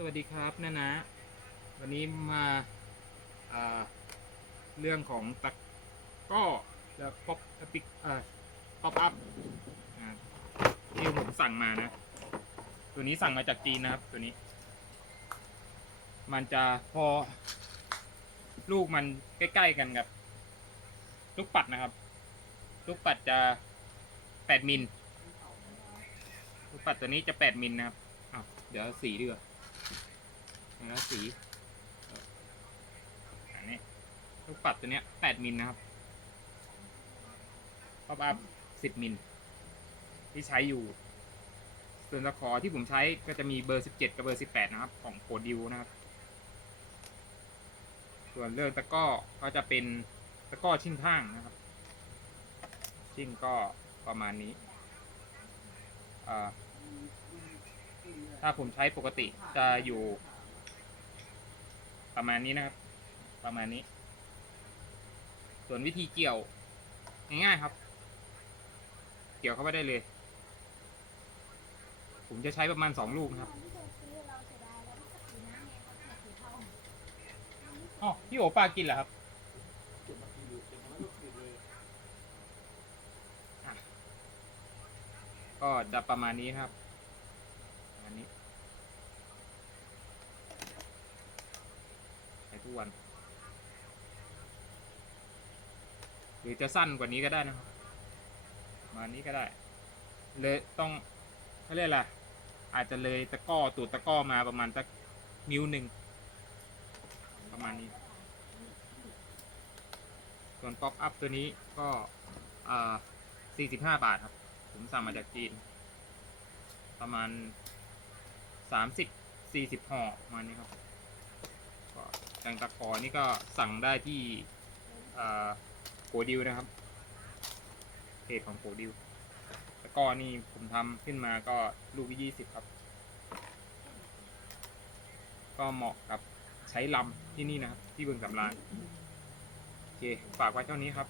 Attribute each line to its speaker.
Speaker 1: สวัสดีครับนะนะ วันนี้มาาเรื่องของตะกร้อและป๊อปปิกป๊อปอัพที่ผมสั่งมานะ ตัวนี้สั่งมาจากจีนนะครับ ตัวนี้ มันจะพอ ลูกมันใกล้ๆกันกับ ลูกปัดนะครับ ลูกปัดจะแปดมิลลูกปัดตัวนี้จะแปดมิลนะครับเดี๋ยวสีดีกว่า แล้วสีอันนี้ลูกปัดตัวเนี้ยแปดมิลนะครับป๊อปอัพสิบมิลที่ใช้อยู่ ส่วนตะขอที่ผมใช้ก็จะมีเบอร์สิบเจ็ดกับเบอร์สิบแปดนะครับ ของโคดิวนะครับ ส่วนเรื่องตะก้อก็จะเป็นตะก้อชิ่งข้างนะครับ ชิ่งก็ประมาณนี้อ่าถ้าผมใช้ปกติจะอยู่ ประมาณนี้นะครับ ประมาณนี้ ส่วนวิธีเกี่ยวง่ายๆครับ เกี่ยวเข้าไปได้เลย ผมจะใช้ประมาณสองลูกนะครับอ๋อพี่โอปลากินเหรอครับก็จะประมาณนี้ครับประมาณนี้ใช้ ทุกวัน หรือจะสั้นกว่านี้ก็ได้นะครับ มานี้ก็ได้ เลยต้องเขาเรียกอะไรอาจจะเลยตะก้อตูดตะก้อมาประมาณสักนิ้วหนึ่งประมาณนี้ ส่วนป๊อปอัพตัวนี้ก็อ่า45 บาทครับ ผมสั่งมาจากจีน ประมาณ 30 40ห่อมานี้ครับ อย่างตะขอนี่ก็สั่งได้ที่โกดิวนะครับเพจของโกดิวตะกอนี่ผมทำขึ้นมาก็ลูกที่สิบครับ ก็เหมาะกับใช้ลำที่นี่นะครับ ที่บึงสำราญโอเคฝากไว้เท่านี้ครับ